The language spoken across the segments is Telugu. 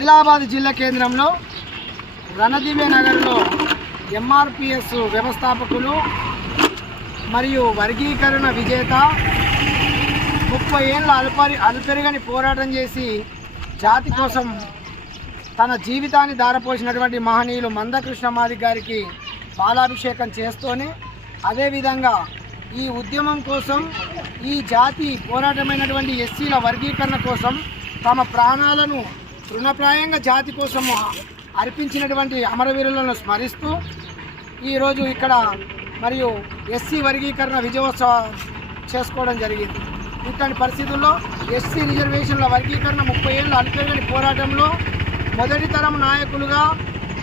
ఆదిలాబాద్ జిల్లా కేంద్రంలో రణదివ్య నగర్లో ఎంఆర్పిఎస్ వ్యవస్థాపకులు మరియు వర్గీకరణ విజేత ముప్పై ఏళ్ళ అల్పరి అల్పెరుగని పోరాటం చేసి జాతి కోసం తన జీవితాన్ని దారపోసినటువంటి మహనీయులు మందకృష్ణ మాది గారికి పాలాభిషేకం చేస్తూనే అదేవిధంగా ఈ ఉద్యమం కోసం ఈ జాతి పోరాటమైనటువంటి ఎస్సీల వర్గీకరణ కోసం తమ ప్రాణాలను తృణప్రాయంగా జాతి కోసం అర్పించినటువంటి అమరవీరులను స్మరిస్తూ ఈరోజు ఇక్కడ మరియు ఎస్సీ వర్గీకరణ విజయోత్సవం చేసుకోవడం జరిగింది. ఇట్లాంటి పరిస్థితుల్లో ఎస్సీ రిజర్వేషన్ల వర్గీకరణ ముప్పై ఏళ్ళు అలుపెరగని పోరాటంలో మొదటి తరం నాయకులుగా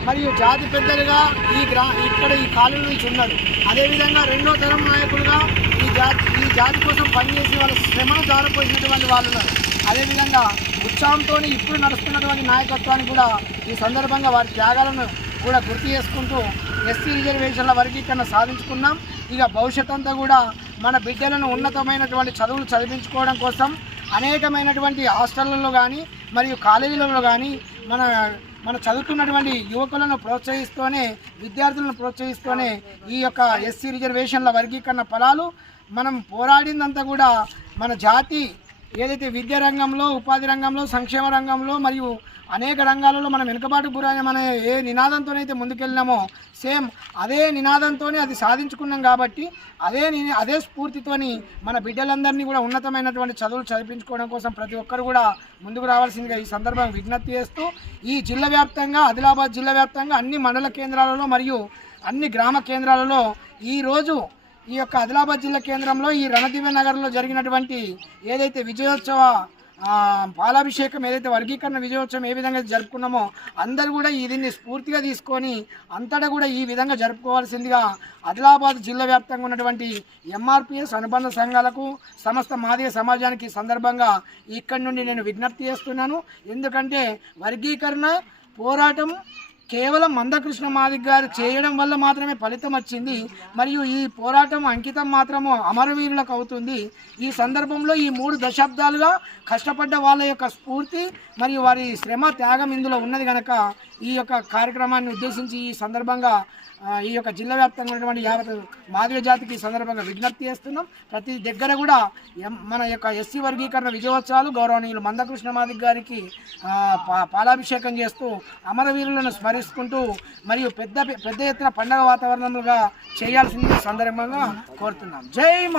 మరియు జాతి పెద్దలుగా ఈ గ్రా ఇక్కడ ఈ కాలం నుంచి ఉన్నారు. అదేవిధంగా రెండో తరం నాయకులుగా ఈ జాతి ఈ జాతి కోసం పనిచేసి వాళ్ళ శ్రమను దారపోసినటువంటి వాళ్ళు ఉన్నారు. అదేవిధంగా ఉత్సాహంతో ఇప్పుడు నడుస్తున్నటువంటి నాయకత్వాన్ని కూడా ఈ సందర్భంగా వారి త్యాగాలను కూడా గుర్తు చేసుకుంటూ ఎస్సీ రిజర్వేషన్ల వర్గీకరణ సాధించుకున్నాం. ఇక భవిష్యత్ అంతా కూడా మన బిడ్డలను ఉన్నతమైనటువంటి చదువులు చదివించుకోవడం కోసం అనేకమైనటువంటి హాస్టళ్ళలో కానీ మరియు కాలేజీలలో కానీ మన మన చదువుతున్నటువంటి యువకులను ప్రోత్సహిస్తూనే విద్యార్థులను ప్రోత్సహిస్తూనే ఈ యొక్క ఎస్సీ రిజర్వేషన్ల వర్గీకరణ ఫలాలు మనం పోరాడిందంతా కూడా మన జాతి ఏదైతే విద్యా రంగంలో ఉపాధి రంగంలో సంక్షేమ రంగంలో మరియు అనేక రంగాలలో మనం వెనుకబాటు గురైన మన ఏ నినాదంతోనైతే ముందుకెళ్ళినామో సేమ్ అదే నినాదంతోనే అది సాధించుకున్నాం కాబట్టి అదే ని- అదే స్ఫూర్తితోని మన బిడ్డలందరినీ కూడా ఉన్నతమైనటువంటి చదువులు చదివించుకోవడం కోసం ప్రతి ఒక్కరు కూడా ముందుకు రావాల్సిందిగా ఈ సందర్భంగా విజ్ఞప్తి చేస్తూ ఈ జిల్లా వ్యాప్తంగా ఆదిలాబాద్ జిల్లా వ్యాప్తంగా అన్ని మండల కేంద్రాలలో మరియు అన్ని గ్రామ కేంద్రాలలో ఈరోజు ఈ యొక్క ఆదిలాబాద్ జిల్లా కేంద్రంలో ఈ రణదివ్య నగర్లో జరిగినటువంటి ఏదైతే విజయోత్సవ పాలాభిషేకం ఏదైతే వర్గీకరణ విజయోత్సవం ఏ విధంగా జరుపుకున్నామో అందరూ కూడా ఈ దీన్ని స్ఫూర్తిగా తీసుకొని అంతటా కూడా ఈ విధంగా జరుపుకోవాల్సిందిగా ఆదిలాబాద్ జిల్లా వ్యాప్తంగా ఉన్నటువంటి ఎంఆర్పిఎస్ అనుబంధ సంఘాలకు సమస్త మాదిగ సమాజానికి సందర్భంగా ఇక్కడి నుండి నేను విజ్ఞప్తి చేస్తున్నాను. ఎందుకంటే వర్గీకరణ పోరాటం కేవలం మందకృష్ణ మాదిక్ గారు చేయడం వల్ల మాత్రమే ఫలితం వచ్చింది. మరియు ఈ పోరాటం అంకితం మాత్రము అమరవీరులకు అవుతుంది. ఈ సందర్భంలో ఈ మూడు దశాబ్దాలుగా కష్టపడ్డ వాళ్ళ యొక్క స్ఫూర్తి మరియు వారి శ్రమ త్యాగం ఇందులో ఉన్నది కనుక ఈ యొక్క కార్యక్రమాన్ని ఉద్దేశించి ఈ సందర్భంగా ఈ యొక్క జిల్లా వ్యాప్తంగా ఉన్నటువంటి యావత్ మాదిగ జాతికి ఈ సందర్భంగా విజ్ఞప్తి చేస్తున్నాం. ప్రతి దగ్గర కూడా ఎం- మన యొక్క ఎస్సీ వర్గీకరణ విజయోత్సవాలు గౌరవనీయులు మందకృష్ణ మాదిక్ గారికి పా- పాలాభిషేకం చేస్తూ అమరవీరులను స్మరిస్తుంటూ మరియు పెద్ద పెద్ద ఎత్తున పండగ వాతావరణంగా చేయాల్సింది సందర్భంగా కోరుతున్నాం. జై మా